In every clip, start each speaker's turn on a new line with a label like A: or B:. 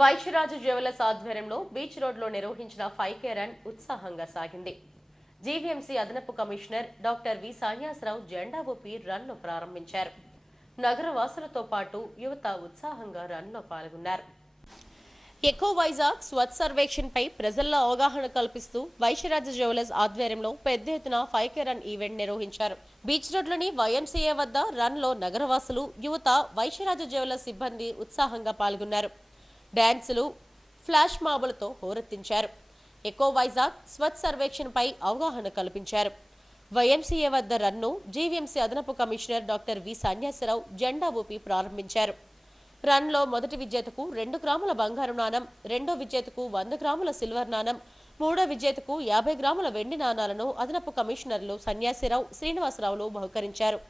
A: Vysyaraju jewellers ఆధ్వర్యంలో beach రోడ్లో నిర్వహించిన ఫైవ్ కే రన్ ఉత్సాహంగా సాగింది. జీవీఎంసీ అదనపు కమిషనర్ డాక్టర్ వి సన్యాసరావు జెండా ఊపి రన్ను ప్రారంభించారు. నగర వాసులతో పాటు యువత ఉత్సాహంగా రన్లో పాల్గొన్నారు. ఎకో వైజాగ్ స్వత్ సర్వేక్షణ్ పై ప్రజల్లో అవగాహన కల్పిస్తూ వైశ్యరాజ జ్యువెలర్స్ ఆధ్వర్యంలో పెద్ద ఎత్తున ఫైవ్ కే రన్ ఈవెంట్ నిర్వహించారు. బీచ్ రోడ్లోని వైఎంసీఏ వద్ద రన్లో నగరవాసులు యువత వైశ్యరాజ జ్యువెలర్స్ సిబ్బంది ఉత్సాహంగా పాల్గొన్నారు. డ్యాన్సులు ఫ్లాష్ మాబులతో హోరెత్తించారు. ఎకో వైజాగ్ స్వచ్ఛ సర్వేక్షణపై అవగాహన కల్పించారు. వైఎంసీఏ వద్ద రన్ను జీవీఎంసీ అదనపు కమిషనర్ డాక్టర్ వి సన్యాసరావు జెండా ఊపి ప్రారంభించారు. రన్లో మొదటి విజేతకు రెండు గ్రాముల బంగారు నాణం రెండో విజేతకు వంద గ్రాముల సిల్వర్ నాణం మూడో విజేతకు యాభై గ్రాముల వెండి నాణాలను అదనపు కమిషనర్లు సన్యాసిరావు శ్రీనివాసరావులు బహుకరించారు.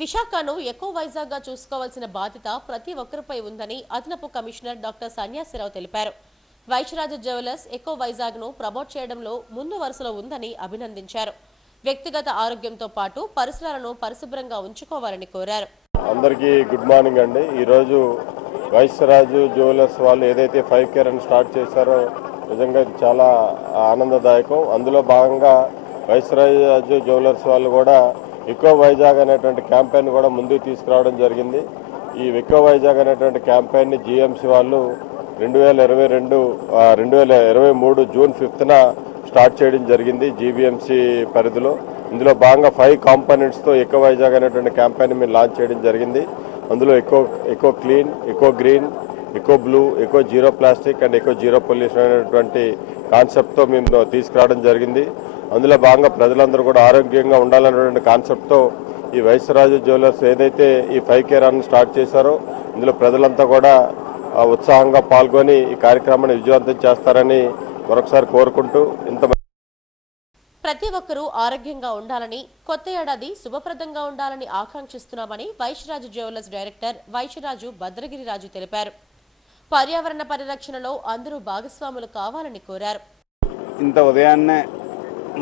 A: విశాఖను ఎకో వైజాగ్గా చూసుకోవాల్సిన బాధ్యత ప్రతి ఒక్కరిపై ఉందని అదనపు కమిషనర్ డాక్టర్ సన్యాసిరావు తెలిపారు. వైశ్యరాజ జ్యువెలర్స్ ఎకో వైజాగ్ను ప్రమోట్ చేయడంలో ముందు వరుసలో ఉందని అభినందించారు. వ్యక్తిగత ఆరోగ్యంతో పాటు పరిసరాలను పరిశుభ్రంగా ఉంచుకోవాలని కోరారు.
B: అందరికీ గుడ్ మార్నింగ్ అండి. ఈరోజు వైశ్యరాజు జ్యువెలర్స్ వాళ్ళు ఏదైతే ఫైవ్ కేర్ అని స్టార్ట్ చేశారో నిజంగా చాలా ఆనందదాయకం. అందులో భాగంగా వైశ్యరాజు జ్యువెలర్స్ వాళ్ళు కూడా ఎక్కువ వైజాగ్ అనేటువంటి క్యాంపెయిన్ కూడా ముందుకు తీసుకురావడం జరిగింది. ఈ ఎక్కువ వైజాగ్ అనేటువంటి క్యాంపెయిన్ని జీఎంసీ వాళ్ళు రెండు వేల ఇరవై రెండు రెండు వేల ఇరవై మూడు జూన్ ఫిఫ్త్న స్టార్ట్ చేయడం జరిగింది జీబీఎంసీ పరిధిలో. ఇందులో భాగంగా ఫైవ్ కాంపోనెంట్స్తో ఎక్కువ వైజాగ్ అనేటువంటి క్యాంపెయిన్ మేము లాంచ్ చేయడం జరిగింది. అందులో ఎక్కువ ఎక్కువ క్లీన్ ఎక్కువ green eco blue eco zero plastic and eco zero pollution అనేటువంటి కాన్సెప్ట్తో మేము తీసుకురావడం జరిగింది. అందులో భాగంగా ప్రజలందరూ కూడా ఆరోగ్యంగా ఉండాలనేటువంటి కాన్సెప్ట్తో ఈ వైశ్యరాజు జ్యువెలర్స్ ఏదైతే ఈ ఫైవ్ కే రన్ స్టార్ట్ చేశారో ఇందులో ప్రజలంతా కూడా ఉత్సాహంగా పాల్గొని ఈ కార్యక్రమాన్ని విజయవంతం చేస్తారని మరొకసారి కోరుకుంటూ ఇంత
A: ప్రతి ఒక్కరూ ఆరోగ్యంగా ఉండాలని కొత్త ఏడాది శుభప్రదంగా ఉండాలని ఆకాంక్షిస్తున్నామని వైశ్యరాజు జ్యువెలర్స్ డైరెక్టర్ వైశ్యరాజు భద్రగిరిరాజు తెలిపారు. పర్యావరణ పరిరక్షణలో అందరూ భాగస్వాములు కావాలని కోరారు.
C: ఇంత ఉదయాన్నే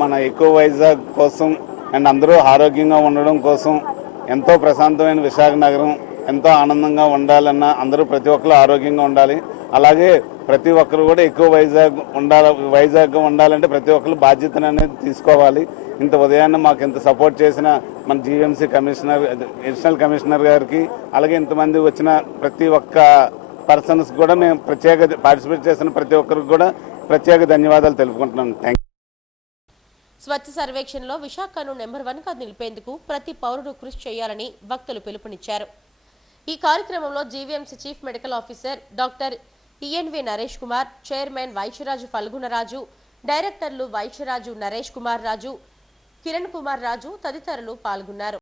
C: మన ఎక్కువ వైజాగ్ కోసం అండ్ అందరూ ఆరోగ్యంగా ఉండడం కోసం ఎంతో ప్రశాంతమైన విశాఖ నగరం ఎంతో ఆనందంగా ఉండాలన్న అందరూ ప్రతి ఒక్కరు ఆరోగ్యంగా ఉండాలి. అలాగే ప్రతి ఒక్కరు కూడా ఎక్కువ వైజాగ్ ఉండాలి వైజాగ్ ఉండాలంటే ప్రతి ఒక్కరు బాధ్యతను అనేది తీసుకోవాలి. ఇంత ఉదయాన్నే మాకు ఇంత సపోర్ట్ చేసిన మన జీఎంసీ కమిషనర్ అడిషనల్ కమిషనర్ గారికి అలాగే ఇంతమంది వచ్చిన ప్రతి ఒక్క పర్సన్స్ కూడా మేము ప్రత్యేక పార్టిసిపేట్ చేసిన ప్రతి ఒక్కరికి కూడా ప్రత్యేక ధన్యవాదాలు తెలుపుకుంటున్నాను థ్యాంక్
A: స్వచ్ఛ సర్వేక్షణలో విశాఖను నెంబర్ వన్గా నిలిపేందుకు ప్రతి పౌరుడు కృషి చేయాలని భక్తులు పిలుపునిచ్చారు. ఈ కార్యక్రమంలో GVMC chief medical officer doctor TNV Naresh Kumar chairman Vysyaraju Phalgunaraju డైరెక్టర్లు వైశ్యరాజు నరేష్ కుమార్ రాజు కిరణ్ కుమార్ రాజు తదితరులు పాల్గొన్నారు.